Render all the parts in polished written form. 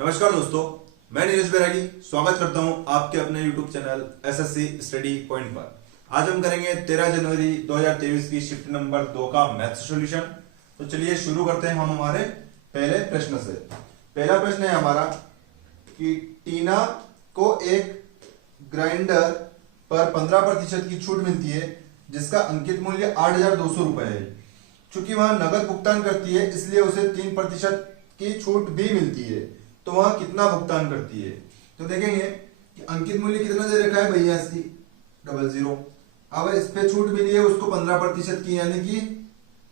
नमस्कार दोस्तों, मैं नीरज बैरागी स्वागत करता हूं आपके अपने YouTube channel SSC study point पर। आज हम करेंगे 13 जनवरी 2023 की शिफ्ट नंबर 2 का मैथ्स सॉल्यूशन। तो चलिए शुरू करते हैं हम हमारे पहले प्रश्न से। पहला प्रश्न है हमारा कि टीना को एक ग्राइंडर पर 15% की छूट मिलती है जिसका अंकित मूल्य 8,200 रुपए है। चूंकि वह नगद भुगतान करती है इसलिए उसे 3% की छूट भी मिलती है, तो वह कितना भुगतान करती है। तो देखेंगे कि अंकित मूल्य कितना दे रखा है, 82,000। अब इस पे छूट मिली है उसको 15% की, यानी कि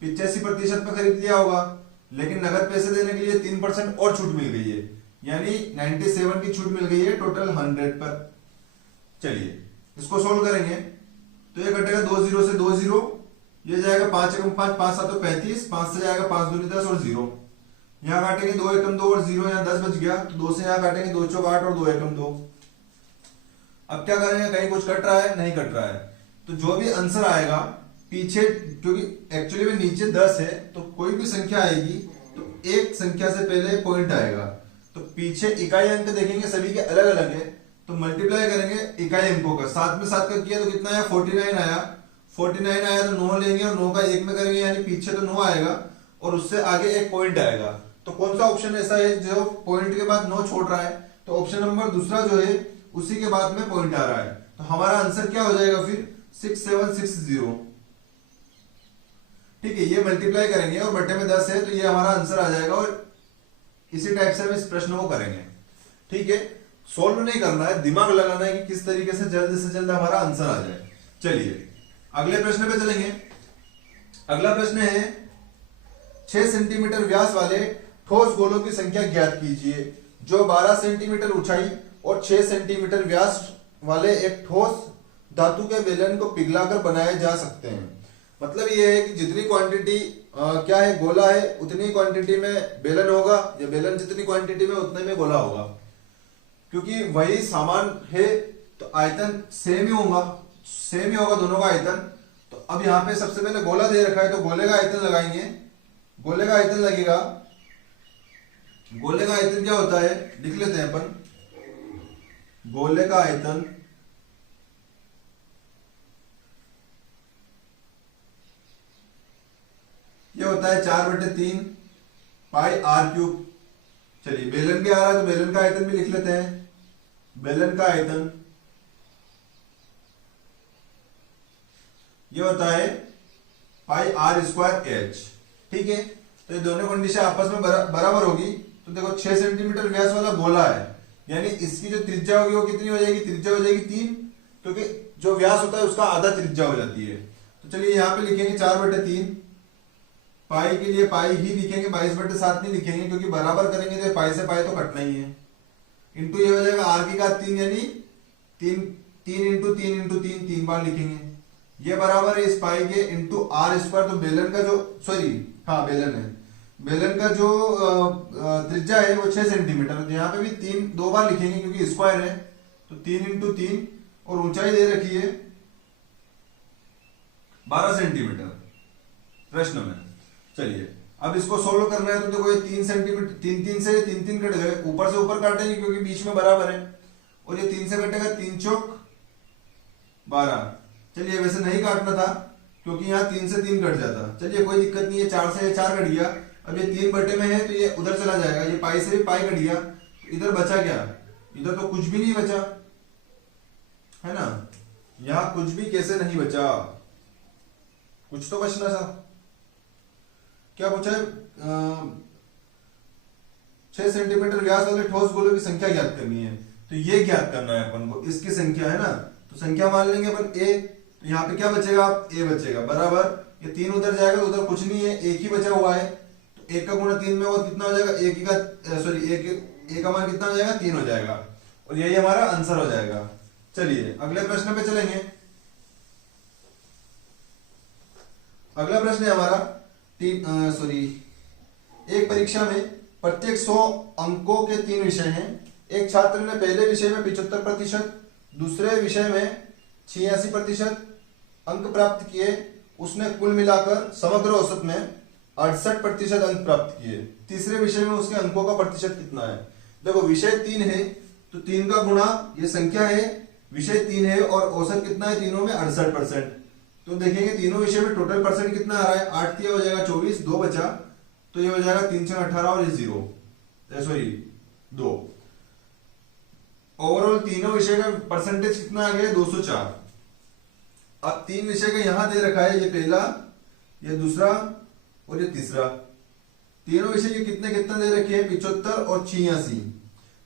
85% पे खरीद लिया होगा, लेकिन नगद पैसे देने के लिए 3% और छूट मिल गई है, यानी 97 की छूट मिल गई है टोटल 100 पर। चलिए इसको सोल्व करेंगे तो ये कटेगा 2 0 से 2 0, ये जाएगा 5 एकम 5, 5 7 35, 5 से जाएगा 5 दूनी 10 और 0। यहाँ काटेंगे 2 एकम 2 और 0, यहाँ 10 बच गया, तो 2 से यहाँ काटेंगे 2 चौक 8 और 2 एकम 2। अब क्या करेंगे, कहीं कुछ कट रहा है, नहीं कट रहा है, तो जो भी आंसर आएगा पीछे, क्योंकि एक्चुअली में नीचे 10 है तो कोई भी संख्या आएगी तो एक संख्या से पहले पॉइंट आएगा, तो पीछे इकाई अंक देखेंगे सभी के अलग अलग है, तो मल्टीप्लाई करेंगे इकाई अंकों का। 7 में 7 का किया तो कितना आया, 49 आया। 49 आया तो 9 लेंगे और 9 का 1 में करेंगे, यानी पीछे तो 9 आएगा और उससे आगे एक पॉइंट आएगा। तो कौन सा ऑप्शन ऐसा है जो पॉइंट के बाद 9 छोड़ रहा है, तो ऑप्शन नंबर दूसरा जो है उसी के बाद में पॉइंट आ रहा है। तो हमारा आंसर क्या हो जाएगा फिर 6760। ठीक है, ये मल्टीप्लाई करेंगे और बटे में 10 है तो ये हमारा आंसर आ जाएगा, और इसी टाइप से हम इस प्रश्न को करेंगे। ठीक है, सोल्व नहीं करना है, दिमाग लगाना है कि किस तरीके से जल्द हमारा आंसर आ जाए। चलिए अगले प्रश्न पे चलेंगे। अगला प्रश्न है 6 सेंटीमीटर व्यास वाले ठोस गोलों की संख्या ज्ञात कीजिए जो 12 सेंटीमीटर ऊंचाई और 6 सेंटीमीटर व्यास वाले एक ठोस धातु के बेलन को पिघलाकर बनाए जा सकते हैं। मतलब ये है कि जितनी क्वांटिटी क्या है, गोला है, उतनी क्वांटिटी में बेलन होगा, या बेलन जितनी क्वांटिटी में उतने में गोला होगा। क्योंकि वही सामान है तो आयतन सेम ही होगा दोनों का आयतन। तो अब यहाँ पे सबसे पहले गोला दे रखा है तो गोले का आयतन लगाएंगे। गोले का आयतन लगेगा, गोले का आयतन क्या होता है लिख लेते हैं अपन। गोले का आयतन ये होता है 4/3 पाई आर क्यूब। चलिए बेलन के आ रहा है तो बेलन का आयतन भी लिख लेते हैं। बेलन का आयतन ये होता है पाई आर स्क्वायर एच। ठीक है, तो ये दोनों कंडीशन आपस में बराबर होगी। तो देखो 6 सेंटीमीटर व्यास वाला गोला है, यानी इसकी जो त्रिज्या होगी वो कितनी हो जाएगी, त्रिज्या हो जाएगी 3, क्योंकि जो व्यास होता है उसका आधा त्रिज्या हो जाती है। तो चलिए यहाँ पे लिखेंगे 4/3, पाई के लिए पाई ही लिखेंगे, 22/7 नहीं लिखेंगे, क्योंकि बराबर करेंगे तो पाई से पाई तो कटना ही है। इंटू ये हो जाएगा आर की घात 3, यानी 3 इंटू 3 इंटू 3, 3 बार लिखेंगे। ये बराबर है इस पाई के इंटू आर स्क्वायर। तो बेलन का जो बेलन है, बेलन का जो त्रिज्या है वो 6 सेंटीमीटर। तो यहाँ पे भी 3 2 बार लिखेंगे क्योंकि स्क्वायर है, तो 3 इंटू 3, और ऊंचाई दे रखी है 12 सेंटीमीटर प्रश्न में। चलिए अब इसको सोल्व करना है तो देखो ये 3 सेंटीमीटर, 3 से 3 कट गए, ऊपर से ऊपर काटेंगे क्योंकि बीच में बराबर है, और ये 3 से कटेगा 3 चौक 12। चलिए वैसे नहीं काटना था क्योंकि यहाँ 3 से 3 कट जाता, चलिए कोई दिक्कत नहीं है, 4 से 4 कट गया। अब ये 3 बटे में है तो ये उधर चला जाएगा, ये पाई से भी पाई कट गया, तो इधर बचा क्या, इधर तो कुछ भी नहीं बचा है ना। यहाँ कुछ भी कैसे नहीं बचा, कुछ तो बचना था। क्या पूछा है, 6 सेंटीमीटर व्यास वाले ठोस गोलों की संख्या ज्ञात करनी है। तो ये ज्ञात करना है अपन को, इसकी संख्या है ना, तो संख्या मान लेंगे अपन ए। तो यहाँ पे क्या बचेगा, ए बचेगा बराबर, ये 3 उधर जाएगा तो उधर कुछ नहीं है, एक ही बचा हुआ है, तो 1 का गुणा 3 में और कितना हो जाएगा, ए का मान कितना हो जाएगा, 3 हो जाएगा, और यही हमारा आंसर हो जाएगा। चलिए अगले प्रश्न पे चलेंगे। अगला प्रश्न है हमारा एक परीक्षा में प्रत्येक 100 अंकों के 3 विषय हैं। एक छात्र ने पहले विषय में 75%, दूसरे विषय में 86% अंक प्राप्त किए। उसने कुल मिलाकर समग्र औसत में 68% अंक प्राप्त किए। तीसरे विषय में उसके अंकों का प्रतिशत कितना है? देखो विषय 3 है तो 3 का गुणा ये संख्या है, विषय 3 है और औसत कितना है तीनों में 68%। तो देखेंगे तीनों विषय में टोटल परसेंट कितना आ रहा है, 8 दिया हो जाएगा 24, 2 बचा तो ये हो जाएगा 3 6 18 और ये 0, सॉरी 2। ओवरऑल तीनों विषय का परसेंटेज कितना आ गया 204। अब 3 विषय का यहां दे रखा है, ये पहला, ये दूसरा और ये तीसरा। तीनों विषय के कितने कितना दे रखे हैं 75 और 86।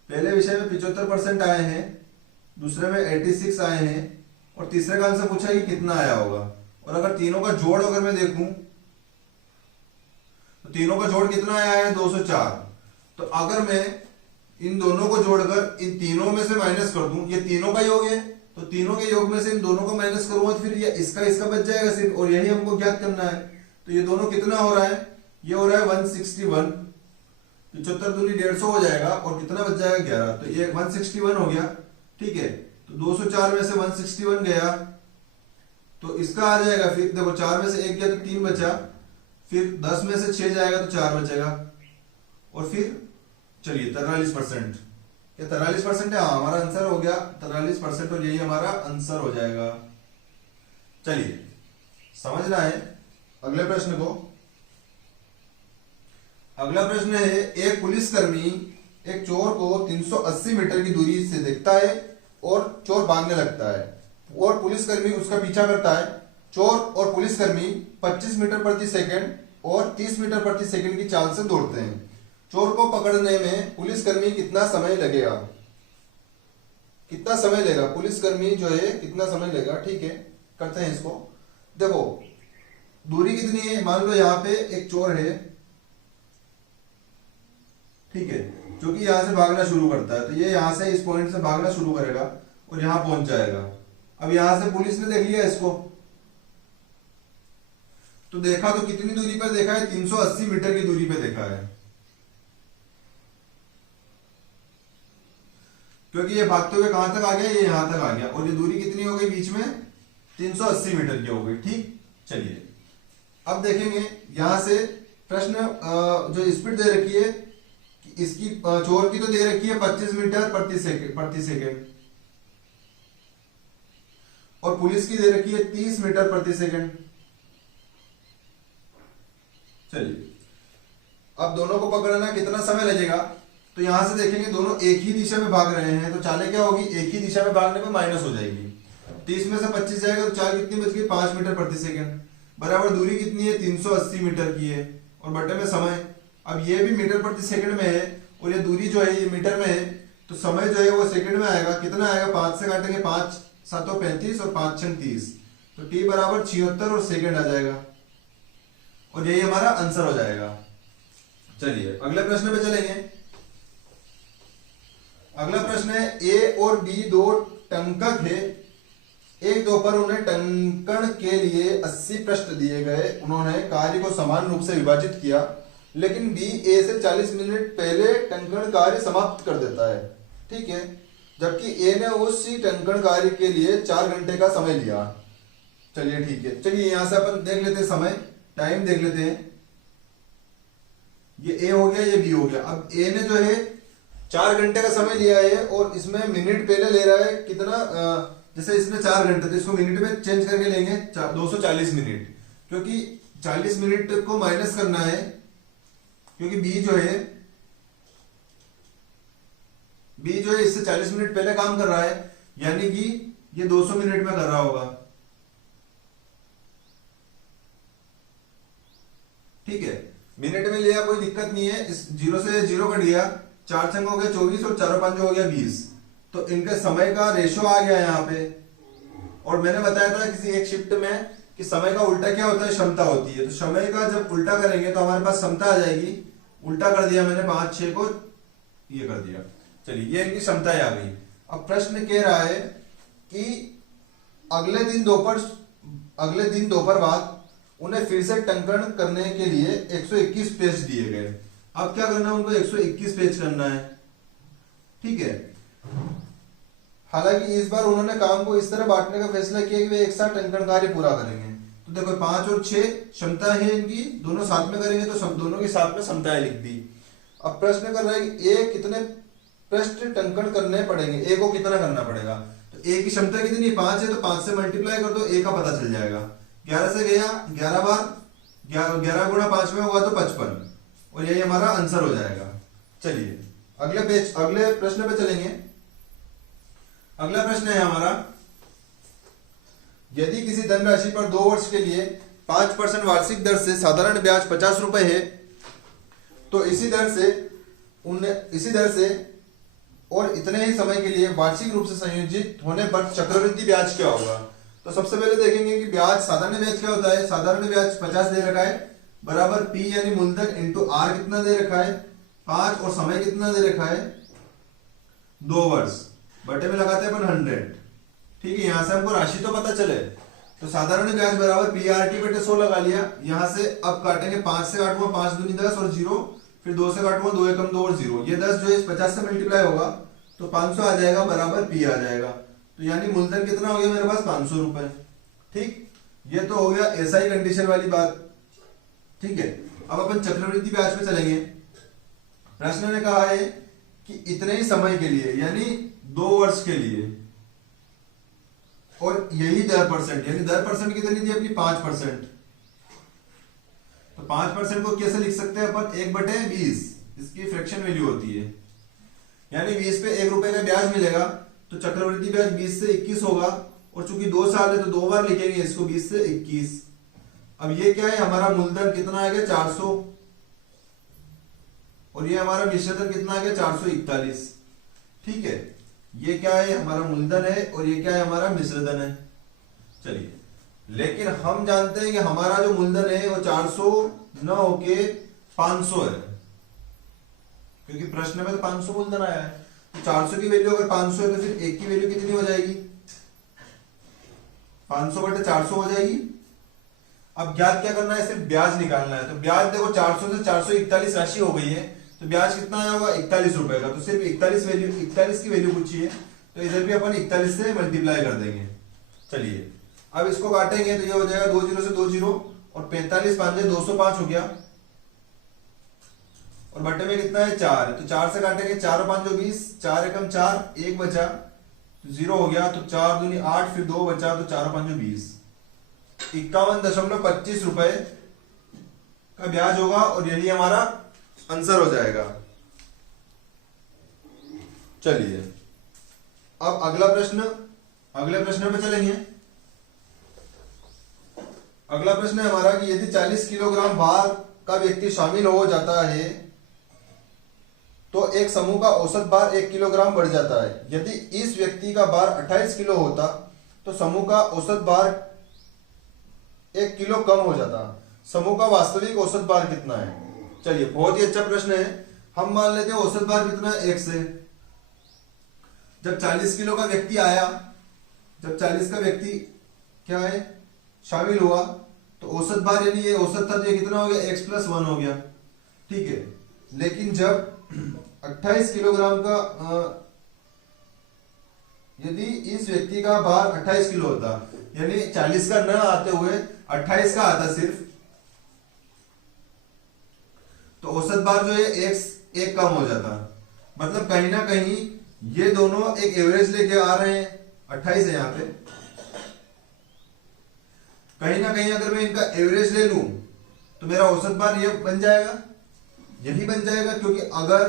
पहले विषय में 75% आए हैं, दूसरे में 86 आए हैं और तीसरे का आंसर पूछा है कि कितना आया होगा। और अगर तीनों का जोड़ अगर मैं देखूं तो तीनों का जोड़ कितना आया है 204। तो अगर मैं इन दोनों को जोड़कर इन तीनों में से माइनस कर दूं, ये तीनों का योग है तो तीनों के योग में से इन दोनों को माइनस करूंगा तो फिर ये इसका बच जाएगा सिर्फ, और यही हमको ज्ञात करना है। तो ये दोनों कितना हो रहा है, ये हो रहा है 161, 75 दूनी 150 हो जाएगा और कितना बच जाएगा 11, तो ये 161 हो गया। ठीक है, तो 204 में से 161 गया तो इसका आ जाएगा, फिर देखो 4 में से 1 गया तो 3 बचा, फिर 10 में से 6 जाएगा तो 4 बचेगा और फिर चलिए 43%। ये 43% है, हाँ हमारा आंसर हो गया 43% और यही हमारा आंसर हो जाएगा। चलिए समझना है अगले प्रश्न को। अगला प्रश्न है, एक पुलिसकर्मी एक चोर को 380 मीटर की दूरी से देखता है और चोर भागने लगता है और पुलिसकर्मी उसका पीछा करता है। चोर और पुलिसकर्मी 25 मीटर प्रति सेकंड और 30 मीटर प्रति सेकंड की चाल से दौड़ते हैं। चोर को पकड़ने में पुलिसकर्मी कितना समय लगेगा, कितना समय लेगा पुलिसकर्मी जो है कितना समय लेगा। ठीक है, करते हैं इसको। देखो दूरी कितनी है, मान लो यहाँ पे एक चोर है, ठीक है, जो कि यहां से भागना शुरू करता है। तो ये यहां से इस पॉइंट से भागना शुरू करेगा और यहां पहुंच जाएगा। अब यहां से पुलिस ने देख लिया इसको, तो देखा तो कितनी दूरी पर देखा है, 380 मीटर की दूरी पे देखा है, क्योंकि ये भागते हुए कहां तक आ गया, ये यहां तक आ गया और ये दूरी कितनी हो गई बीच में 380 मीटर की हो गई। ठीक, चलिए अब देखेंगे यहां से प्रश्न जो स्पीड दे रखी है इसकी, चोर की तो दे रखी है 25 मीटर प्रति सेकंड और पुलिस की दे रखी है 30 मीटर प्रति सेकंड। चलिए अब दोनों को पकड़ना कितना समय लगेगा, तो यहां से देखेंगे दोनों एक ही दिशा में भाग रहे हैं, तो चालें क्या होगी, एक ही दिशा में भागने में माइनस हो जाएगी। 30 में से 25 जाएगा तो चाल कितनी बच गई 5 मीटर प्रति सेकंड, बराबर दूरी कितनी है 380 मीटर की है और बटे में समय। अब ये भी मीटर प्रति सेकंड में है और ये दूरी जो है ये मीटर में है, तो समय जो है वो सेकंड में आएगा। कितना आएगा, 5 से काटेंगे 5 7 35 और 5 6 30, तो t बराबर 76 और सेकंड आ जाएगा और यही हमारा आंसर हो जाएगा। चलिए अगले प्रश्न पे चलेंगे। अगला प्रश्न है, ए और बी दो टंकक है, एक दो पर उन्हें टंकण के लिए 80 पृष्ठ दिए गए। उन्होंने कार्य को समान रूप से विभाजित किया, लेकिन बी ए से 40 मिनट पहले टंकण कार्य समाप्त कर देता है। ठीक है, जबकि ए ने उसी टंकण कार्य के लिए 4 घंटे का समय लिया। चलिए ठीक है, चलिए यहां से अपन देख लेते हैं समय, टाइम देख लेते हैं। ये ए हो गया, ये बी हो गया। अब ए ने जो है 4 घंटे का समय लिया है और इसमें मिनट पहले ले रहा है कितना, जैसे इसमें 4 घंटे तो इसको मिनट में चेंज करके लेंगे 240 मिनट, क्योंकि 40 मिनट को माइनस करना है, क्योंकि बी जो है इससे 40 मिनट पहले काम कर रहा है, यानी कि ये 200 मिनट में कर रहा होगा। ठीक है, मिनट में लिया कोई दिक्कत नहीं है, इस 0 से 0 कट गया, 4 छंग हो गया 24 और 4 5 हो गया 20, तो इनके समय का रेशो आ गया यहाँ पे। और मैंने बताया था किसी एक शिफ्ट में कि समय का उल्टा क्या होता है, क्षमता होती है। तो समय का जब उल्टा करेंगे तो हमारे पास क्षमता आ जाएगी। उल्टा कर दिया मैंने, 5 6 को ये कर दिया। चलिए ये इनकी क्षमताएं आ गई। अब प्रश्न कह रहा है कि अगले दिन दोपहर बाद उन्हें फिर से टंकण करने के लिए 121 पेज दिए गए। अब क्या करना है, उनको 121 पेज करना है। ठीक है, हालांकि इस बार उन्होंने काम को इस तरह बांटने का फैसला किया कि वे एक साथ टंकण कार्य पूरा करेंगे। तो देखो 5 और 6 क्षमता है इनकी, दोनों साथ में करेंगे तो दोनों के साथ में क्षमताएं लिख दी। अब प्रश्न कर रहा है कि ए कितने पृष्ठ टंकण करने पड़ेंगे। ए को कितना करना पड़ेगा, तो ए की क्षमता कितनी 5 है, तो 5 से मल्टीप्लाई कर दो, ए का पता चल जाएगा। 11 से गया 11 बार, 11 गुणा 5 में होगा तो 55, और यही हमारा आंसर हो जाएगा। चलिए अगले प्रश्न पे चलेंगे। अगला प्रश्न है हमारा, यदि किसी धनराशि पर 2 वर्ष के लिए 5% वार्षिक दर से साधारण ब्याज 50 रुपए है, तो इसी दर से और इतने ही समय के लिए वार्षिक रूप से संयोजित होने पर चक्रवृद्धि ब्याज क्या होगा। तो सबसे पहले देखेंगे कि ब्याज, साधारण ब्याज क्या होता है। साधारण ब्याज 50 दे रखा है, बराबर P यानी मूलधन इंटू R कितना दे रखा है 5, और समय कितना दे रखा है 2 वर्ष, बटे में लगाते हैं अपन 100। ठीक है, यहां से हमको राशि तो पता चले, तो साधारण ब्याज बराबर PRT बटे 100 लगा लिया। यहां से अब काटेंगे 5 से काटूंगा 5 दूनी 10 और 0, फिर 2 से काटूंगा 2 एकम 2 और 0, ये 10 जो है 50 से मल्टीप्लाई होगा तो 500 आ जाएगा, बराबर P आ जाएगा। तो यानी मूलधन कितना हो गया मेरे पास 500 रुपए। ठीक, ये तो हो गया ऐसा ही कंडीशन वाली बात। ठीक है, अब अपन चक्रवृद्धि ब्याज पे चलेंगे। प्रश्न ने कहा है कि इतने ही समय के लिए यानी 2 वर्ष के लिए, और यही दर परसेंट, यानी दर परसेंट कितनी थी अपनी 5%। तो 5% को कैसे लिख सकते हैं अपन, 1/20, इसकी फ्रैक्शन वैल्यू होती है, यानी 20 पे 1 रुपए का ब्याज मिलेगा, तो चक्रवृद्धि ब्याज 20 से 21 होगा, और चूंकि 2 साल है तो 2 बार लिखेंगे इसको 20 से 21। अब ये क्या है, हमारा मूलधन कितना आ गया 400, और ये हमारा मिश्रधन कितना आ गया 441। ठीक है, ये क्या है हमारा मूलधन है, और ये क्या है हमारा मिश्रधन है। चलिए, लेकिन हम जानते हैं कि हमारा जो मूलधन है वो 400 न होके 500 है, क्योंकि प्रश्न में तो 500 मूलधन आया है। तो 400 की वैल्यू अगर 500 है तो फिर 1 की वैल्यू कितनी हो जाएगी, 500 बटे 400 हो जाएगी। अब ज्ञात क्या करना है, सिर्फ ब्याज निकालना है। तो ब्याज देखो 400 से 441 राशि हो गई है, तो ब्याज कितना आया होगा 41 रुपए का। तो सिर्फ 41 की वैल्यू पूछी है, तो इधर भी अपन 41 से मल्टीप्लाई कर देंगे। चलिए अब इसको काटेंगे तो ये हो जाएगा 2 0 से 2 0, और 45 5 205 हो गया, और बटे में कितना है 4 है, तो 4 से काटेंगे 4 और 5 20, 4 एकम 4, 1 बचा तो 0 हो गया, तो 4 दूनी 8, फिर 2 बचा तो 4 और 5 20, 51.25 रुपए का ब्याज होगा, और यही हमारा आंसर हो जाएगा। चलिए अब अगले प्रश्न पे चलेंगे। अगला प्रश्न है हमारा कि यदि 40 किलोग्राम भार का व्यक्ति शामिल हो जाता है तो एक समूह का औसत भार 1 किलोग्राम बढ़ जाता है। यदि इस व्यक्ति का भार 28 किलो होता तो समूह का औसत भार 1 किलो कम हो जाता। समूह का वास्तविक औसत भार कितना है। चलिए बहुत ही अच्छा प्रश्न है। हम मान लेते हैं औसत भार कितना है 1 से। जब 40 किलो का व्यक्ति आया, जब 40 का व्यक्ति क्या है शामिल हुआ, तो औसत भार यानी ये औसत था तो ये कितना हो गया x + 1 हो गया। ठीक है, लेकिन जब 28 किलोग्राम का यदि इस व्यक्ति का भार 28 किलो होता, यानी 40 का न आते हुए 28 का आता सिर्फ, तो औसत भार जो है एक कम हो जाता। मतलब कहीं ना कहीं ये दोनों एक एवरेज लेके आ रहे हैं, 28 है यहाँ पे, कहीं ना कहीं अगर मैं इनका एवरेज ले लूं तो मेरा औसत भार ये बन जाएगा, यही बन जाएगा। क्योंकि अगर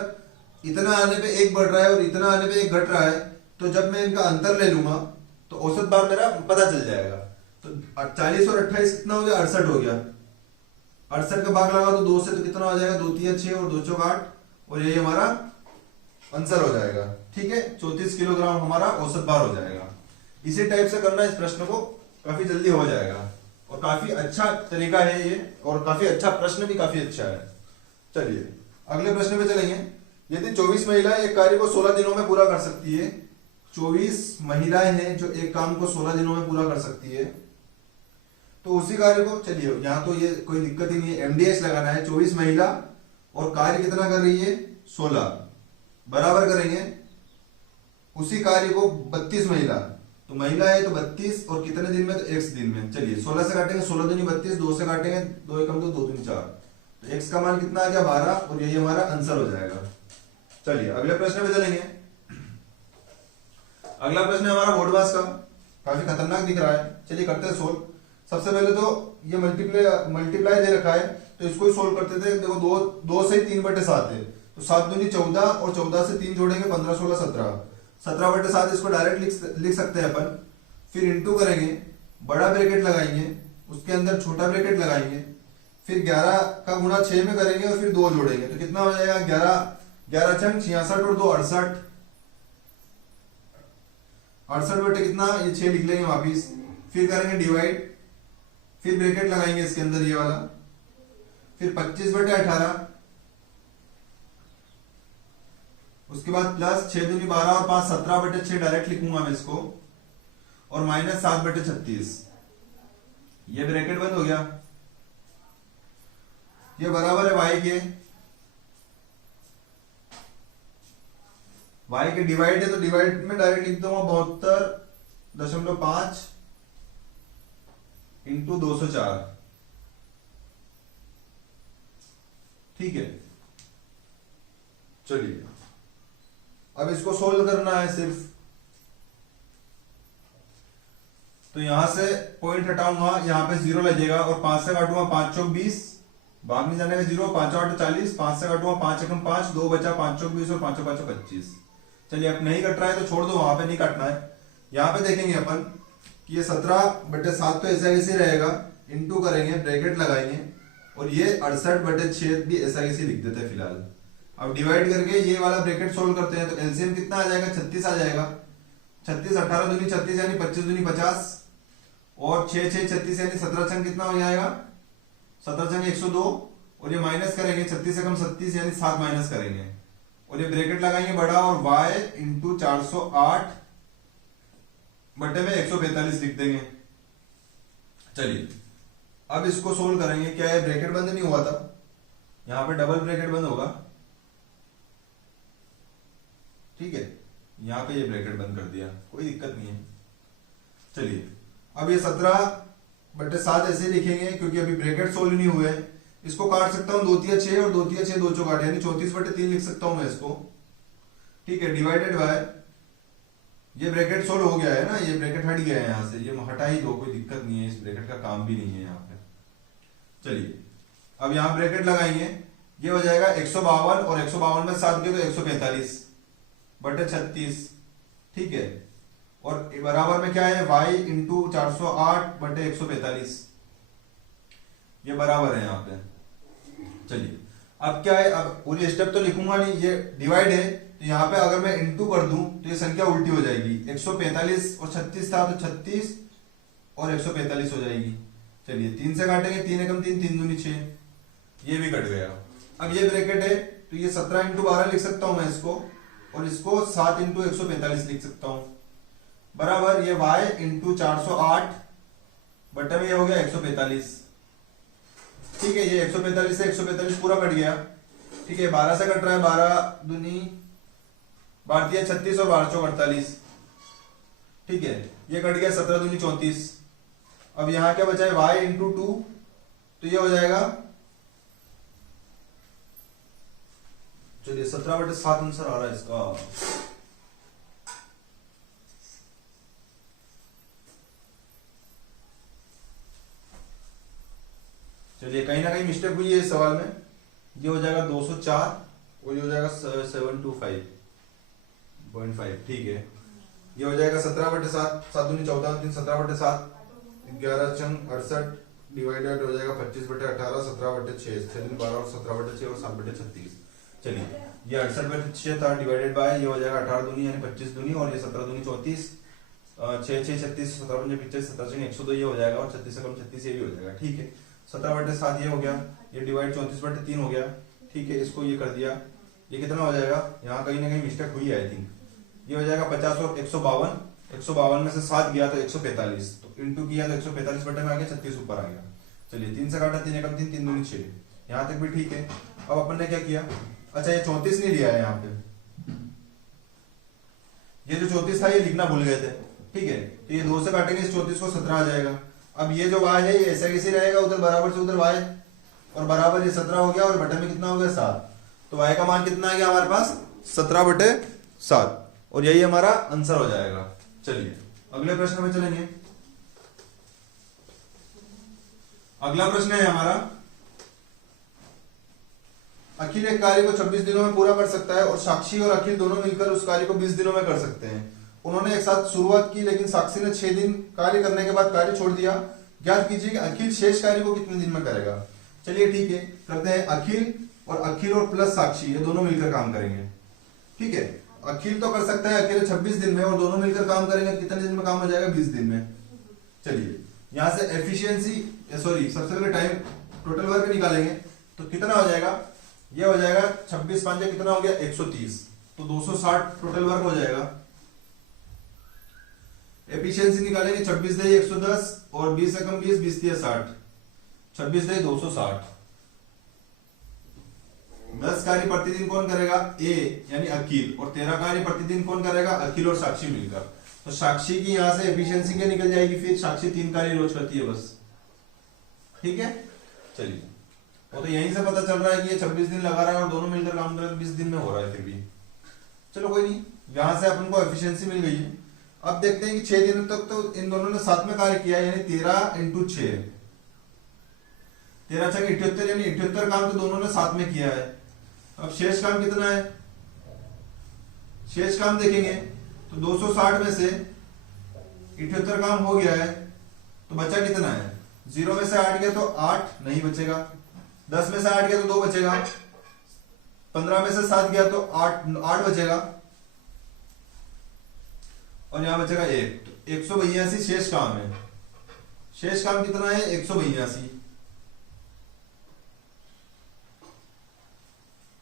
इतना आने पे एक बढ़ रहा है और इतना आने पे एक घट रहा है, तो जब मैं इनका अंतर ले लूंगा तो औसत भार मेरा पता चल जाएगा। तो 40 और 28 कितना हो गया 68 हो गया। 68 का भाग लगा तो 2 से तो कितना हो जाएगा 2 3 6 और 2 4 8, और यही हमारा आंसर हो जाएगा। ठीक है, 34 किलोग्राम हमारा औसत भार हो जाएगा। इसी टाइप से करना इस प्रश्न को, काफी जल्दी हो जाएगा और काफी अच्छा तरीका है ये, और काफी अच्छा प्रश्न भी काफी अच्छा है। चलिए अगले प्रश्न पे चलेंगे। यदि 24 महिलाएं एक कार्य को 16 दिनों में पूरा कर सकती है, 24 महिलाएं हैं जो एक काम को 16 दिनों में पूरा कर सकती है, तो उसी कार्य को, चलिए यहाँ तो ये कोई दिक्कत ही नहीं है, MDS लगाना है। 24 महिला और कार्य कितना कर रही है 16, बराबर करेंगे उसी कार्य को 32 महिला, तो महिला है तो 32 और कितने दिन में, तो x दिन में। चलिए 16 से काटेंगे 16 दूनी 32, 2 से काटेंगे 2 एकम 2, 2 दूनी 4, तो x का मान कितना आ गया 12, और यही हमारा आंसर हो जाएगा। चलिए अगले प्रश्न पे चलेंगे। अगला प्रश्न है हमारा बोर्ड मास का, काफी खतरनाक दिख रहा है। चलिए करते हैं सोल्व। सबसे पहले तो ये मल्टीप्लाई दे रखा है, तो इसको ही सोल्व करते थे। देखो दो से 3/7 है, तो 7 दूनी 14 और 14 से 3 जोड़ेंगे 15 16 17, 17/7 इसको डायरेक्ट लिख सकते हैं अपन। फिर इंटू करेंगे, बड़ा ब्रैकेट लगाएंगे, उसके अंदर छोटा ब्रैकेट लगाएंगे, फिर 11 का गुणा 6 में करेंगे और फिर 2 जोड़ेंगे, तो कितना हो जाएगा 11 छंग 66 और 2 68, 68 बटे कितना ये 6 लिख लेंगे वापिस। फिर करेंगे डिवाइड, फिर ब्रैकेट लगाएंगे इसके अंदर ये वाला, फिर 25/18, उसके बाद प्लस 6 दूनी 12 और 5 17/6 डायरेक्ट लिखूंगा मैं इसको, और माइनस 7/36। ये ब्रैकेट बंद हो गया। ये बराबर है y के डिवाइड है, तो डिवाइड में डायरेक्ट लिख दूंगा 72.5 इंटू 204। ठीक है, चलिए अब इसको सोल्व करना है सिर्फ। तो यहां से पॉइंट हटाऊंगा, यहां पे 0 लगेगा, और 5 से काटूंगा 5 चौक 20, भाग नहीं जाने का 0, 5 8 40, 5 से काटूंगा 5 एकम 5, 2 बचा, 5 चौक 20 और 5 5 25। चलिए अब नहीं कट रहा है तो छोड़ दो, वहां पे नहीं काटना है। यहां पे देखेंगे अपन कि ये 17/7 तो ऐसा कैसे रहेगा, इंटू करेंगे, ब्रैकेट लगाएंगे, और ये 68/6 भी ऐसा कैसे लिख देते हैं फिलहाल। अब डिवाइड करके ये वाला ब्रैकेट सोल्व करते हैं, तो एलसीएम कितना आ जाएगा 36 आ जाएगा। 36 18 दूनी 36 यानी 25 दूनी 50, और 6 6 36 यानी 17 छंग कितना हो जाएगा 17 छंग 102, और ये माइनस करेंगे 36 से कम 37 यानी 7 माइनस करेंगे, और ये ब्रैकेट लगाएंगे बड़ा, और y इंटू 408 बटे में 145 लिख देंगे। चलिए अब इसको सोल्व करेंगे। क्या है, ब्रैकेट बंद नहीं हुआ था, यहां पे डबल ब्रैकेट बंद होगा। ठीक है, यहां पे ये ब्रैकेट बंद कर दिया, कोई दिक्कत नहीं है। चलिए अब ये 17/7 ऐसे लिखेंगे, क्योंकि अभी ब्रैकेट सोल्व नहीं हुए। इसको काट सकता हूं 2 3 6 और 2 3 6 2 चौक 8 यानी 34/3 लिख सकता हूं मैं इसको। ठीक है, डिवाइडेड बाय, ये ब्रैकेट सोल्व हो गया है ना, ये ब्रैकेट हट गया है यहां से, ये हटा ही दो, कोई दिक्कत नहीं है, इस ब्रैकेट का काम भी नहीं है यहाँ पे। चलिए अब यहां ब्रैकेट लगाएंगे, ये हो जाएगा 152, और 152 में 7 गए तो 145/36। ठीक है, और बराबर में क्या है y इंटू 408/145, ये बराबर है यहाँ पे। चलिए अब क्या है, अब पूरी स्टेप तो लिखूंगा नहीं, ये डिवाइड है, तो यहाँ पे अगर मैं इंटू कर दूं तो ये संख्या उल्टी हो जाएगी। 145 और 36 था, तो 36 और 145 हो जाएगी। चलिए 3 से काटेंगे, 3 एकम 3, 3 दूनी 6, ये भी कट गया। अब ये ब्रैकेट है, तो ये 17 इंटू 12 लिख सकता हूं मैं इसको, और इसको 7 इंटू 145 लिख सकता हूं, बराबर ये y इंटू 408 बटे में ये हो गया 145। ठीक है, ये 145 से 145 पूरा कट गया। ठीक है, 12 से कट रहा है, 12 दूनी 12 36 और 12 चौक 48। ठीक है, ये कट गया 17 दूनी 34। अब यहां क्या बचा है y इंटू 2, तो ये हो जाएगा, चलिए 17/7 आंसर आ रहा है इसका। चलिए कहीं ना कहीं मिस्टेक हुई है इस सवाल में, ये हो जाएगा 204 और ये हो जाएगा 725.5। ठीक है, ये हो जाएगा 17/7, 7 दूनी 14, 3 17/7, 11 छंग 68 डिवाइडेड हो जाएगा 25/18, 17/6, 6 दूनी 12 और 17/6 और 7/36। चलिए ये 68/6 था, डिवाइडेड बाय ये हो जाएगा 18 दूनी यानी 25 दूनी, और ये 17 दूनी 34, 6 6 36, 17 5 25, 17 102 ये हो जाएगा, और 36 से कम 36 ये भी हो जाएगा। ठीक है, 17/7 ये हो गया, ये डिवाइड 34/3 हो गया। ठीक है, इसको ये कर दिया, ये कितना हो जाएगा, यहाँ कहीं ना कहीं मिस्टेक हुई है आई थिंक, ये हो जाएगा 50 और 152, 152 में से 7 गया तो 145, तो इंटू किया तो 145 बटे में आ गया, 36 ऊपर आ गया। चलिए 3 से काटा, 3 एकम 3, 3 दूनी 6, यहाँ तक भी ठीक है। अब अपन ने क्या किया, अच्छा ये 34 नहीं लिया है यहाँ पे, ये जो 34 था ये लिखना भूल गए थे। ठीक है, तो ये 2 से काटेंगे इस 34 को, 17 आ जाएगा। अब ये जो y है ये ऐसा कैसे रहेगा, उधर बराबर से उधर y, और बराबर ये 17 हो गया, और बटे में कितना हो गया 7, तो y का मान कितना आ गया हमारे पास 17/7 और यही हमारा आंसर हो जाएगा। चलिए अगले प्रश्न में चलेंगे। अगला प्रश्न है हमारा, अखिल एक कार्य को 26 दिनों में पूरा कर सकता है और साक्षी और अखिल दोनों मिलकर उस कार्य को 20 दिनों में कर सकते हैं। उन्होंने एक साथ शुरुआत की, लेकिन साक्षी ने 6 दिन कार्य करने के बाद कार्य छोड़ दिया। ज्ञात कीजिए कि अखिल शेष कार्य को कितने दिन में करेगा। चलिए ठीक है, करते हैं। अखिल और प्लस साक्षी ये दोनों मिलकर काम करेंगे। ठीक है, अखिल तो कर सकता है अकेले 26 दिन में, और दोनों मिलकर काम करेंगे कितने दिन में काम हो जाएगा, 20 दिन में। चलिए यहां से एफिशिएंसी सबसे पहले टाइम टोटल वर्क निकालेंगे तो कितना हो जाएगा, ये हो जाएगा 26 5 कितना हो गया 130, तो 260 टोटल वर्क हो जाएगा। एफिशिएंसी निकालेंगे 26 दे 110 और 20 से कम 20 दिया 60, 26 दे 260। 10 कार्य प्रतिदिन कौन करेगा, ए यानी अखिल, और 13 कार्य प्रतिदिन कौन करेगा, अखिल और साक्षी मिलकर। तो साक्षी की यहां से एफिशिएंसी क्या निकल जाएगी, फिर साक्षी 3 कार्य रोज करती है बस। ठीक है, चलिए वो तो यहीं से पता चल रहा है कि ये 26 दिन लगा रहा है और दोनों मिलकर काम कर रहे हैं, 20 दिन में हो रहा है। फिर भी चलो कोई नहीं, यहां से अपन को एफिशिएंसी मिल गई है। अब देखते हैं कि 6 दिन तक तो इन दोनों ने साथ में कार्य किया, यानी 13 × 6, 13 6 78, यानी 78 काम तो दोनों ने साथ में किया है। अब शेष काम कितना है, शेष काम देखेंगे तो 260 में से 78 काम हो गया है, तो बचा कितना है, 0 में से 8 गया तो 8 नहीं बचेगा, 10 में से 8 गया तो 2 बचेगा, 15 में से 7 गया तो 8 बचेगा, और यहां बचेगा 1। तो 182 शेष काम है। शेष काम कितना है, 182।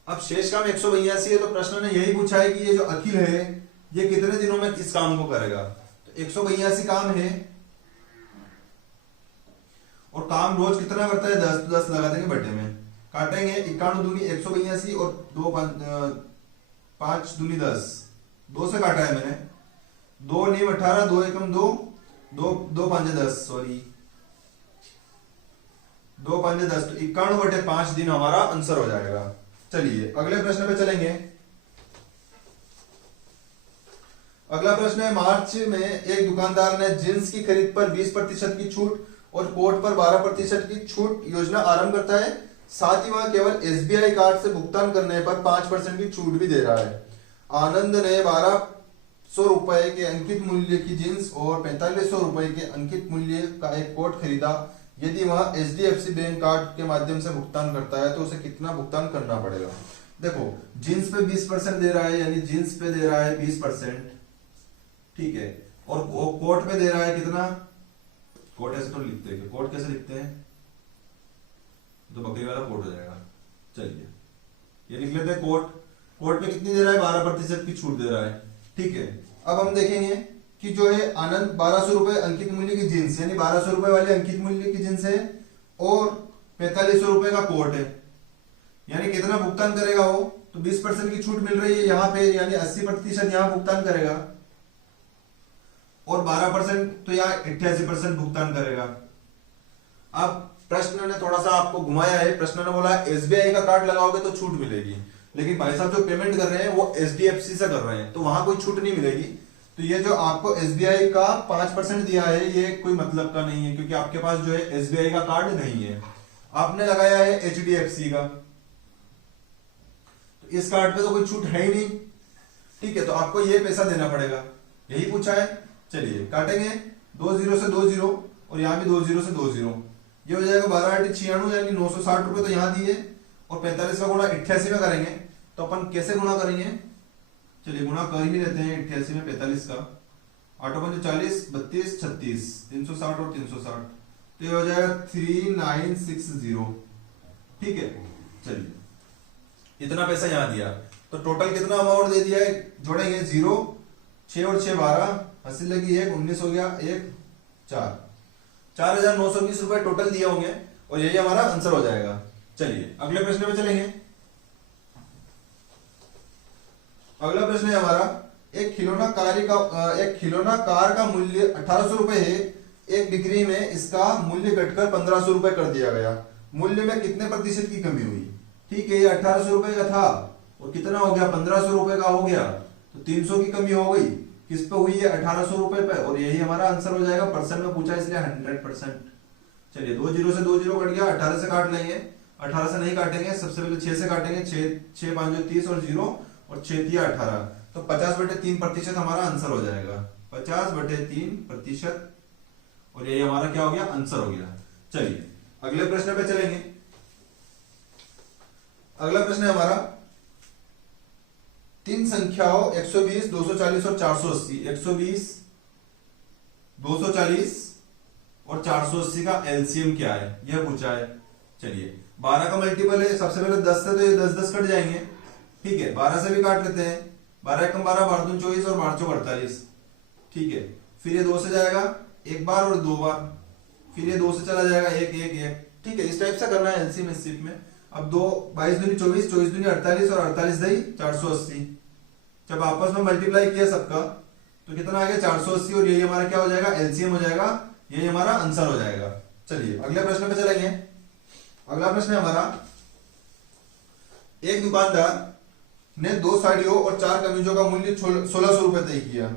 अब शेष काम 182 है, तो प्रश्न ने यही पूछा है कि ये जो अखिल है ये कितने दिनों में इस काम को करेगा। तो 182 काम है और काम रोज कितना करता है, 10 10 लगा देंगे बटे में, काटेंगे 51 दूनी 182 और 2 5 दूनी 10, 2 से काटा है मैंने, 2 नीम 18, 2 एकम 2, 2 5 10, सॉरी 2 5 10, तो 51/5 दिन हमारा आंसर हो जाएगा। चलिए अगले प्रश्न पे चलेंगे। अगला प्रश्न है, मार्च में एक दुकानदार ने जींस की खरीद पर 20% की छूट और कोट पर 12% की छूट योजना आरंभ करता है। साथ ही वह केवल एसबीआई कार्ड से भुगतान करने पर 5% की छूट भी दे रहा है। आनंद ने 1200 रुपए के अंकित मूल्य की जींस और 4500 रुपए के अंकित मूल्य का एक कोट खरीदा। यदि वह एचडीएफसी बैंक कार्ड के माध्यम से भुगतान करता है तो उसे कितना भुगतान करना पड़ेगा। देखो जींस पे 20% दे रहा है, यानी जींस पे दे रहा है 20%, ठीक है, और कोट पे दे रहा है कितना, कोट ऐसे तो लिखते हैं, कोट कैसे लिखते हैं, तो बकरी वाला कोट हो जाएगा। चलिए ये लिख लेते हैं, कोट पे कितनी दे रहा है, 12% की छूट दे रहा है। ठीक है, अब हम देखेंगे कि जो है आनंद 1200 रुपए अंकित मूल्य की जींस, यानी 1200 रुपए वाले अंकित मूल्य की जींस है और 4500 रुपए का कोट है, यानी कितना भुगतान करेगा वो, तो 20% की छूट मिल रही है यहाँ पे, यानी 80% यहाँ भुगतान करेगा और 12% तो यहाँ 88% भुगतान करेगा। अब प्रश्न ने थोड़ा सा आपको घुमाया है, प्रश्न ने बोला एसबीआई का कार्ड लगाओगे तो छूट मिलेगी, लेकिन भाई साहब जो पेमेंट कर रहे हैं वो एचडीएफसी से कर रहे हैं, तो वहां कोई छूट नहीं मिलेगी। तो ये जो आपको एसबीआई का 5% दिया है ये कोई मतलब का नहीं है, क्योंकि आपके पास जो है एसबीआई का कार्ड नहीं है, आपने लगाया है एचडीएफसी का, तो इस कार्ड पे तो कोई छूट है ही नहीं। ठीक है, तो आपको ये पैसा देना पड़ेगा, यही पूछा है। चलिए काटेंगे 2 0 से 2 0 और यहाँ भी 2 0 से 2 0, ये हो जाएगा 12 8 96, यानी 960 रुपए तो यहाँ दिए, और 45 का गुणा 88 में करेंगे, तो अपन कैसे गुणा करेंगे, चलिए गुणा कर ही लेते हैं 88 में 45 का, 8 5 40 32 36 360 और 360, तो ये हो जाएगा 3960। ठीक है, चलिए इतना पैसा यहाँ दिया, तो टोटल कितना अमाउंट दे दिया है, जोड़ेंगे 0 6 और 6 12, 80 लगी 1 19 हो गया 1 4, 4920 रुपए टोटल दिए होंगे, और यही हमारा आंसर हो जाएगा। चलिए अगले प्रश्न में चलेंगे। अगला प्रश्न है हमारा, एक खिलौना कार का मूल्य 1800 रुपए है, एक बिक्री में इसका मूल्य घटकर 1500 रुपए कर दिया गया, मूल्य में कितने प्रतिशत की कमी हुई। ठीक है, ये 1800 रुपए का था, और कितना हो गया 1500 रुपए का हो गया, तो 300 की कमी हो गई, किस पे हुई है 1800 रुपए पे, और यही हमारा आंसर हो जाएगा। परसेंट में पूछा इसलिए 100%। चलिए 2 जीरो से 2 जीरो कट गया, 18 से काट लेंगे, 18 से नहीं काटेंगे, सबसे पहले 6 से काटेंगे, 6 5 30 और 0 और 6 3 18, तो 50/3% हमारा आंसर हो जाएगा, 50/3%, और यही हमारा क्या हो गया आंसर हो गया। चलिए अगले प्रश्न पे चलेंगे। अगला प्रश्न है हमारा, तीन संख्याओं 120, 240 और 480, 120, 240 और 480 का एलसीएम क्या है, यह पूछा है। चलिए 12 का मल्टीपल है, सबसे पहले 10 से, तो ये 10 10 कट जाएंगे, ठीक है, 12 से भी काट लेते हैं, 12 एकम 12, 12 दूनी 24 और 12 चौक 48, ठीक है। फिर ये 2 से जाएगा एक बार और 2 बार, फिर ये 2 से चला जाएगा 1 1 1, ठीक है। इस टाइप से करना है एलसीएम इस शिफ्ट में। अब 2 22 दूनी 24, 24 दूनी 48 और 48 दही 480, जब आपस में मल्टीप्लाई किया सबका तो कितना आ गया 480, और यही हमारा क्या हो जाएगा एलसीएम हो जाएगा, यही हमारा आंसर हो जाएगा। चलिए अगले प्रश्न पे चलेंगे। अगला प्रश्न है हमारा, एक दुकानदार ने 2 साड़ियों और 4 कमीजों का मूल्य 1600 रुपए तय किया।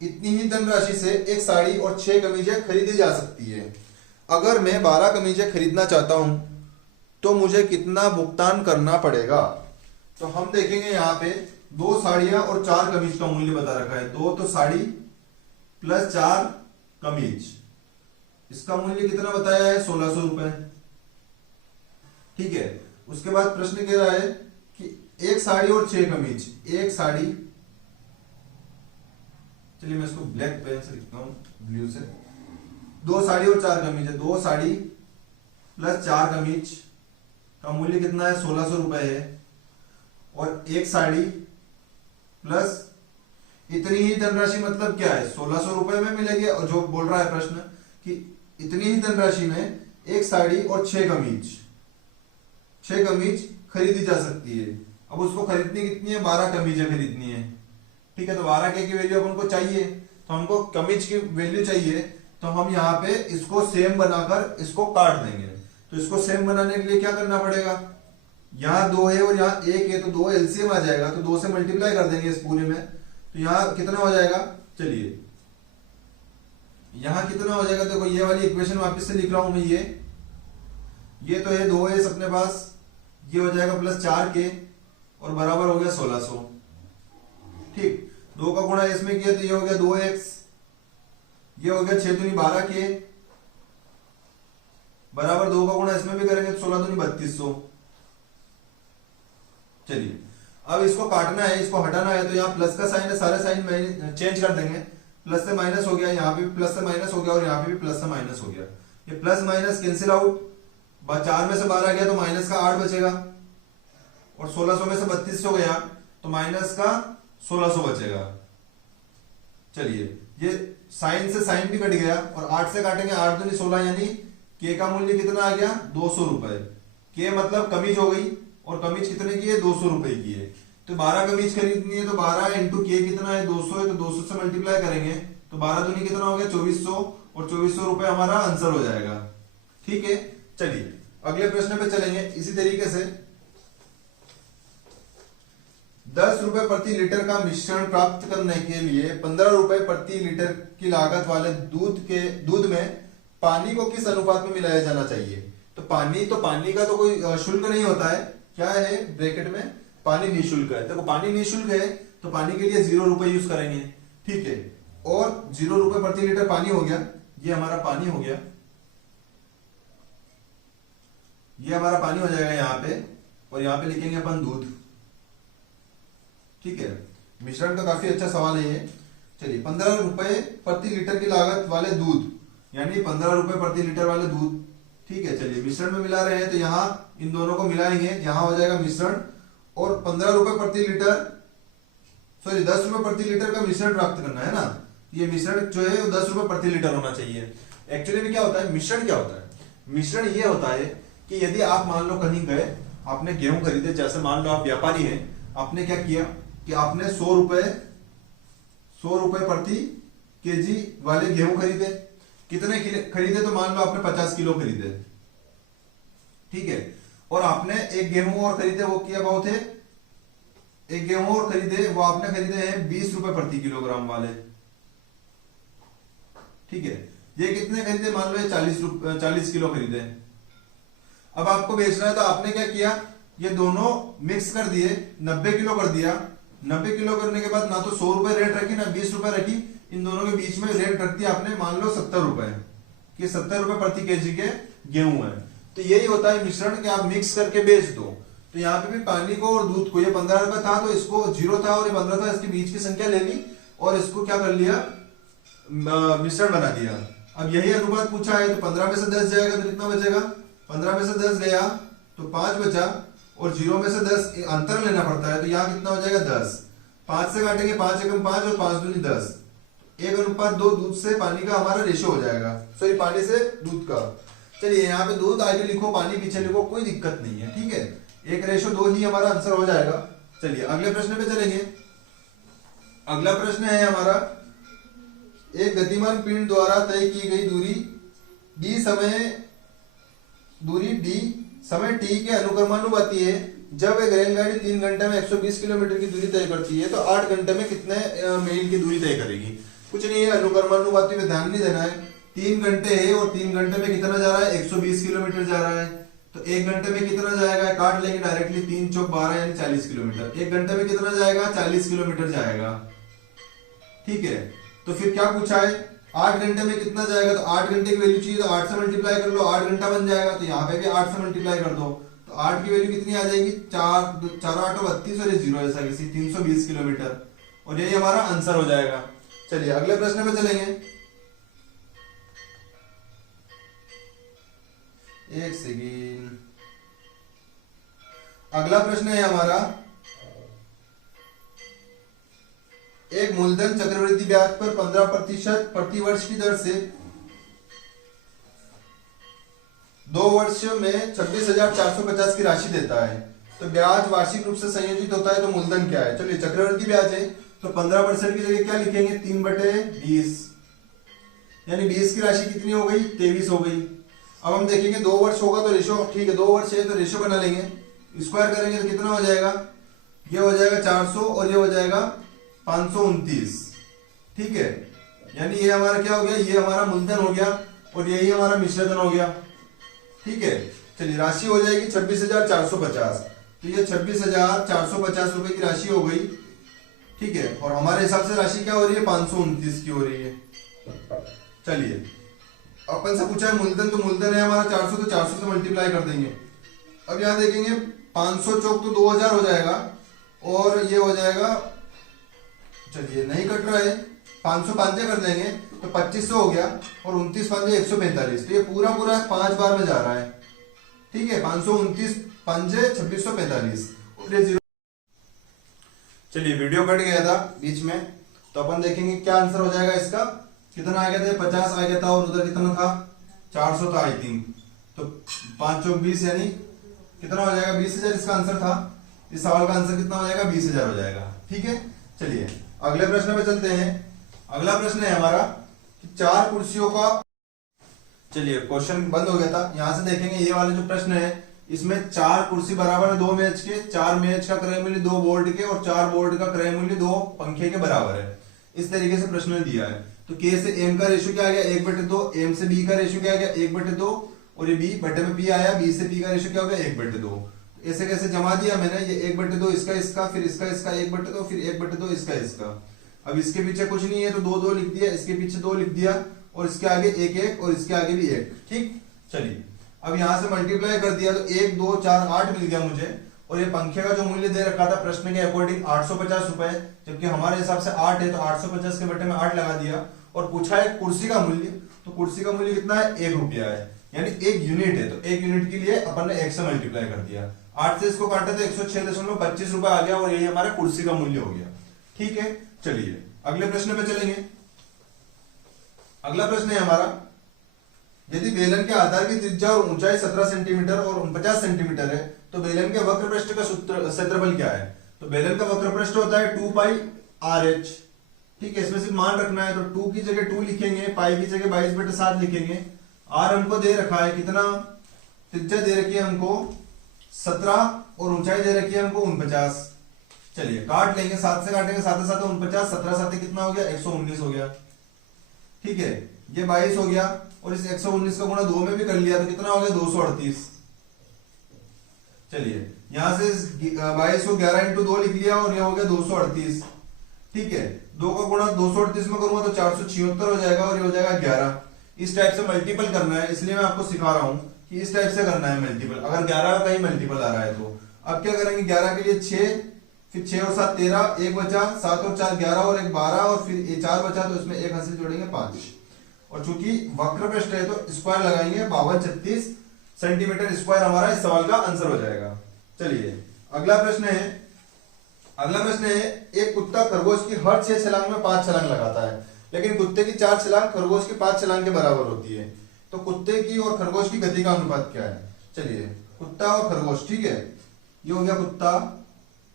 इतनी ही धनराशि से एक साड़ी और 6 कमीजें खरीदी जा सकती है। अगर मैं 12 कमीजें खरीदना चाहता हूं तो मुझे कितना भुगतान करना पड़ेगा। तो हम देखेंगे यहाँ पे 2 साड़ियां और 4 कमीज का मूल्य बता रखा है, 2 तो साड़ी प्लस 4 कमीज, इसका मूल्य कितना बताया है 1600 रुपए, ठीक है। उसके बाद प्रश्न कह रहा है कि एक साड़ी और 6 कमीज, एक साड़ी, चलिए मैं इसको ब्लैक पेन से लिखता हूं, ब्लू से, 2 साड़ी और 4 कमीज है, 2 साड़ी प्लस 4 कमीज का मूल्य कितना है 1600 रुपए है, और एक साड़ी प्लस इतनी ही धनराशि, मतलब क्या है 1600 रुपए में मिलेगी, और जो बोल रहा है प्रश्न कि इतनी ही धनराशि में एक साड़ी और 6 कमीज खरीदी जा सकती है। अब उसको खरीदनी कितनी है 12 कमीजें खरीदनी है, ठीक है। तो 12 के की वैल्यू अपन को चाहिए, तो हमको कमीज की वैल्यू चाहिए, तो हम यहाँ पे इसको सेम बनाकर इसको काट देंगे। तो इसको सेम बनाने के लिए क्या करना पड़ेगा, यहाँ 2 है और यहाँ 1 है, तो 2 एलसीएम आ जाएगा, तो 2 से मल्टीप्लाई कर देंगे इस पूरे में, तो यहाँ कितना हो जाएगा, चलिए यहाँ कितना हो जाएगा, देखो ये वाली इक्वेशन वापस से लिख रहा हूं मैं, ये तो है 2 है अपने पास, ये हो जाएगा प्लस 4 के और बराबर हो गया 1600, ठीक। 2 का गुणा इसमें किया तो ये हो गया 2x, ये हो गया 6 दूनी 12 के बराबर 2 का गुणा इसमें भी करेंगे तो 16 दूनी 3200। चलिए अब इसको काटना है, इसको हटाना है, तो यहाँ प्लस का साइन है, सारे साइन चेंज कर देंगे, प्लस से माइनस हो गया, यहाँ पे भी प्लस से माइनस हो गया और यहाँ पे भी प्लस से माइनस हो गया, ये प्लस माइनस कैंसिल आउट, 4 में से 12 गया तो माइनस का 8 बचेगा, और 1600 में से 3200 गया तो माइनस का 1600 बचेगा। चलिए ये साइन से साइन भी कट गया, और 8 से काटेंगे 8 दूनी 16, यानी के का मूल्य कितना आ गया 200 रुपए, के मतलब कमीज हो गई, और कमीज कितने की है 200 रुपए की है, तो 12 कमीज खरीदनी है, तो 12 इंटू के कितना है 200 है, तो 200 से मल्टीप्लाई करेंगे तो 12 दूनी कितना हो गया 2400, और 2400 रुपए हमारा आंसर हो जाएगा, ठीक है। चलिए अगले प्रश्न पे चलेंगे। इसी तरीके से 10 रुपए प्रति लीटर का मिश्रण प्राप्त करने के लिए 15 रुपए प्रति लीटर की लागत वाले दूध में पानी को किस अनुपात में मिलाया जाना चाहिए। तो पानी का तो कोई शुल्क नहीं होता है, क्या है ब्रैकेट में, पानी निःशुल्क है। देखो पानी निःशुल्क है तो पानी के लिए 0 रुपए यूज करेंगे, ठीक है, और 0 रुपए प्रति लीटर पानी हो गया, ये हमारा पानी हो गया, ये हमारा पानी हो जाएगा यहाँ पे, और यहाँ पे लिखेंगे अपन दूध, ठीक है। मिश्रण का काफी अच्छा सवाल है ये। चलिए 15 रुपए प्रति लीटर की लागत वाले दूध, यानी 15 रुपए प्रति लीटर वाले दूध, ठीक है। चलिए मिश्रण में मिला रहे हैं तो यहाँ इन दोनों को मिलाएंगे, यहाँ हो जाएगा मिश्रण, और 15 रुपए प्रति लीटर, सॉरी 10 रुपए प्रति लीटर का मिश्रण प्राप्त करना है ना, ये मिश्रण जो है वो 10 रुपए प्रति लीटर होना चाहिए। एक्चुअली में क्या होता है, मिश्रण क्या होता है, मिश्रण ये होता है कि यदि आप मान लो कहीं गए, आपने गेहूं खरीदे, जैसे मान लो आप व्यापारी हैं, आपने क्या किया कि आपने 100 रुपए प्रति केजी वाले गेहूं खरीदे, कितने खरीदे, तो मान लो आपने 50 किलो खरीदे, ठीक है, और आपने एक गेहूं और खरीदे, वो क्या भाव थे एक गेहूं और खरीदे, वो आपने खरीदे हैं 20 रुपए प्रति किलोग्राम वाले, ठीक है। ये कितने खरीदे, मान लो ये 40 किलो खरीदे। अब आपको बेचना है तो आपने क्या किया, ये दोनों मिक्स कर दिए, 90 किलो कर दिया। 90 किलो करने के बाद ना तो 100 रुपए रेट रखी ना 20 रुपए रखी, इन दोनों के बीच में रेट रख दिया आपने, मान लो 70 रुपए, कि 70 रुपए प्रति केजी के गेहूं है। तो यही होता है मिश्रण, कि आप मिक्स करके बेच दो। तो यहाँ पे भी पानी को और दूध को, ये 15 रुपए था तो इसको 0 था और ये 15 था, इसके बीच की संख्या ले ली और इसको क्या कर लिया, मिश्रण बना दिया। अब यही अनुपात पूछा है, तो 15 में से 10 जाएगा तो कितना बचेगा, 15 में से 10 गया तो 5 बचा, और 0 में से 10 अंतर लेना पड़ता है, तो यहाँ कितना हो जाएगा 10। 5 से काटेंगे, 5 एकम 5 और 5 दूनी 10, 1:2 दूध से पानी का हमारा रेशो हो जाएगा, सॉरी पानी से दूध का। चलिए यहाँ पे दूध आगे लिखो, पानी पीछे लिखो, कोई दिक्कत नहीं है, ठीक है। 1:2 ही हमारा आंसर हो जाएगा। चलिए अगले प्रश्न पे चलेंगे। अगला प्रश्न है हमारा, एक गतिमान पिंड द्वारा तय की गई दूरी d समय t के अनुक्रमानुपाती है। जब एक रेलगाड़ी 3 घंटे में 120 किलोमीटर की दूरी तय करती है तो 8 घंटे में कितने मील की दूरी तय करेगी। कुछ नहीं है, अनुक्रमानुपाती में ध्यान नहीं देना है। 3 घंटे है और 3 घंटे में कितना जा रहा है, 120 किलोमीटर जा रहा है। तो 1 घंटे में कितना जाएगा, काट लेंगे डायरेक्टली, 3 चौक 12 यानी 40 किलोमीटर। 1 घंटे में कितना जाएगा, 40 किलोमीटर जाएगा, ठीक है। तो फिर क्या पूछा है, 8 घंटे में कितना जाएगा, तो 8 घंटे की वैल्यू चाहिए, तो 8 से मल्टीप्लाई कर लो, 8 घंटा बन जाएगा। तो यहाँ पे भी 8 से मल्टीप्लाई कर दो, तो 8 की वैल्यू कितनी आ जाएगी, 4 8 32 और 0 ऐसा किसी 320 किलोमीटर, और यही हमारा आंसर हो जाएगा। चलिए अगले प्रश्न पे चलेंगे। एक सेकेंड, अगला प्रश्न है हमारा, एक मूलधन चक्रवृद्धि ब्याज पर 15% प्रति वर्ष की दर से 2 वर्ष में 26,450 की राशि देता है। तो ब्याज वार्षिक रूप से संयोजित होता है, तो मूलधन क्या है। चलिए चक्रवृद्धि ब्याज है तो 15% की जगह क्या लिखेंगे, 3/20, यानी 20 की राशि कितनी हो गई, 23 हो गई। अब हम देखेंगे 2 वर्ष होगा तो रेशो, ठीक है 2 वर्ष है तो रेशो बना लेंगे, स्क्वायर करेंगे तो कितना हो जाएगा, ये हो जाएगा 400 और ये हो जाएगा 529, ठीक है। यानी ये हमारा क्या हो गया, ये हमारा मूलधन हो गया और यही हमारा मिश्रधन हो गया, ठीक है। चलिए राशि हो जाएगी 26,450, तो ये 26,450 रुपए की राशि हो गई, ठीक है। और हमारे हिसाब से राशि क्या हो रही है, 529 की हो रही है। चलिए अपन से पूछा है मूलधन, तो मूलधन है हमारा 400, तो 400 से मल्टीप्लाई कर देंगे। अब यहाँ देखेंगे 500 चौक तो 2000 हो जाएगा और ये हो जाएगा, चलिए नहीं कट रहा है, 500 पांचे कर देंगे तो 2500 हो गया और 29 पांचे 145, तो ये पूरा 5 बार में जा रहा है, ठीक है। 529 पांचे 2645 और ये 0। चलिए वीडियो कट गया था बीच में, तो अपन देखेंगे क्या आंसर हो जाएगा इसका। कितना आ गया था, 50 आ गया था और उधर कितना था, 400 था आई थिंक। तो 5 चौक 20 यानी कितना हो जाएगा, 20,000 इसका आंसर था। इस सवाल का आंसर कितना हो जाएगा, 20,000 हो जाएगा, ठीक है। चलिए अगले प्रश्न पे चलते हैं। अगला प्रश्न है हमारा कि 4 कुर्सियों का, चलिए क्वेश्चन बंद हो गया था, यहां से देखेंगे ये वाले जो प्रश्न है इसमें 4 कुर्सी बराबर है 2 मेज के, 4 मेज का क्रय मूल्य 2 बोर्ड के और 4 बोर्ड का क्रय मूल्य 2 पंखे के बराबर है। इस तरीके से प्रश्न दिया है। तो के से एम का रेशियो क्या आ गया, 1/2, एम से बी का रेशियो क्या आ गया, 1/2, और ये बी बटे में पी आया, बी से पी का रेशियो क्या हो गया, 1/2। ऐसे कैसे जमा दिया मैंने, ये 1/2 इसका, फिर इसका 1/2, फिर 1/2 इसका। अब इसके पीछे कुछ नहीं है तो 2 लिख दिया, इसके पीछे 2 लिख दिया और इसके आगे 1 और इसके आगे भी 1, ठीक। चलिए अब यहां से मल्टीप्लाई कर दिया तो 1 2 4 8 मिल गया मुझे, और ये पंखे का जो मूल्य दे रखा था प्रश्न के अकॉर्डिंग 850 रुपए, जबकि हमारे हिसाब से 8 है तो 850 के बटे में 8 लगा दिया। और पूछा है कुर्सी का मूल्य, तो कुर्सी का मूल्य कितना है, 1 रुपया है, यानी 1 यूनिट है, तो 1 यूनिट के लिए अपन ने 1 से मल्टीप्लाई कर दिया। 8 से इसको काटा तो 106.25 रुपए आ गया और यही हमारा कुर्सी का मूल्य हो गया, ठीक है। चलिए अगले प्रश्न पे चलेंगे। अगला प्रश्न है हमारा, यदि बेलन के आधार की त्रिज्या और ऊंचाई 17 सेंटीमीटर और 49 सेंटीमीटर है तो बेलन के वक्र पृष्ठ का क्षेत्रफल क्या है। तो बेलन का वक्र पृष्ठ होता है 2πRh, ठीक है। इसमें सिर्फ मान रखना है, तो 2 की जगह 2 लिखेंगे, पाई की जगह 22/7 लिखेंगे। आर हमको दे रखा है कितना, त्रिज्या दे रखी है हमको 17 और ऊंचाई दे रखी है हमको 49। चलिए काट लेंगे, 7 से काटेंगे, 7 7 49, 17 7 कितना हो गया 119 हो गया। ठीक है, ये 22 हो गया और इस 119 का गुणा 2 में भी कर लिया तो कितना हो गया 238। चलिए यहां से 22 को 11 इंटू 2 लिख लिया और ये हो गया 238। ठीक है, 2 का गुणा 238 में करूंगा तो 476 हो जाएगा और ये हो जाएगा 11। इस टाइप से मल्टीपल करना है, इसलिए मैं आपको सिखा रहा हूं कि इस टाइप से करना है मल्टीपल, अगर 11 का ही मल्टीपल आ रहा है तो। अब क्या करेंगे, 11 के लिए 6, फिर 6 और 7 13, 1 बचा, 7 और 4 11 और 1 12 और फिर ये 4 बचा तो इसमें एक हासिल जोड़ेंगे 5। और चूंकि वक्र पृष्ठ है तो स्क्वायर लगाएंगे, 5236 सेंटीमीटर स्क्वायर हमारा इस सवाल का आंसर हो जाएगा। चलिए अगला प्रश्न है, एक कुत्ता खरगोश की हर 6 छलांग में 5 छलांग लगाता है, लेकिन कुत्ते की 4 छलांग खरगोश की 5 छलांग के बराबर होती है, तो कुत्ते की और खरगोश की गति का अनुपात क्या है। चलिए कुत्ता और खरगोश, ठीक है, ये हो गया कुत्ता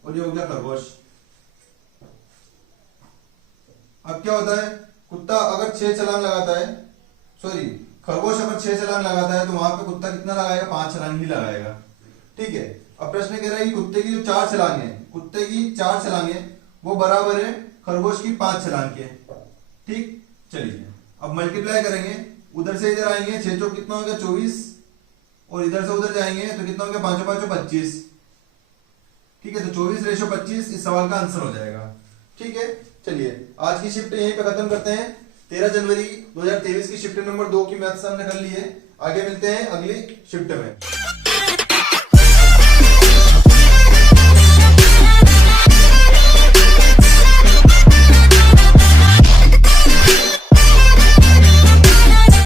और ये हो गया खरगोश। अब क्या होता है, कुत्ता अगर 6 छलांग लगाता है, सॉरी खरगोश अगर 6 छलांग लगाता है तो वहां पे कुत्ता कितना लगाएगा, 5 छलांग ही लगाएगा। ठीक है, अब प्रश्न कह रहा है कि कुत्ते की जो 4 छलांग है, कुत्ते की 4 छलांगे वो बराबर है खरगोश की 5 छलांग के। ठीक, चलिए अब मल्टीप्लाई करेंगे, उधर से इधर आएंगे, 6 चौक कितना हो गया 24 और इधर से उधर जाएंगे तो कितना हो गया 5 5 25। ठीक है, तो 24:25 इस सवाल का आंसर हो जाएगा। ठीक है, चलिए आज की शिफ्ट यहीं पे खत्म करते हैं। 13 जनवरी 2023 की शिफ्ट नंबर 2 की मैथ्स हमने कर ली है। आगे मिलते हैं अगली शिफ्ट में।